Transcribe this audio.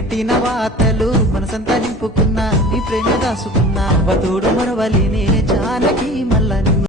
పెట్టిన వాతలు మనసంతా నింపుకున్నా నీ ప్రేమ దాసుకున్నా వతోడు మరవలేనే జానకి మల్ల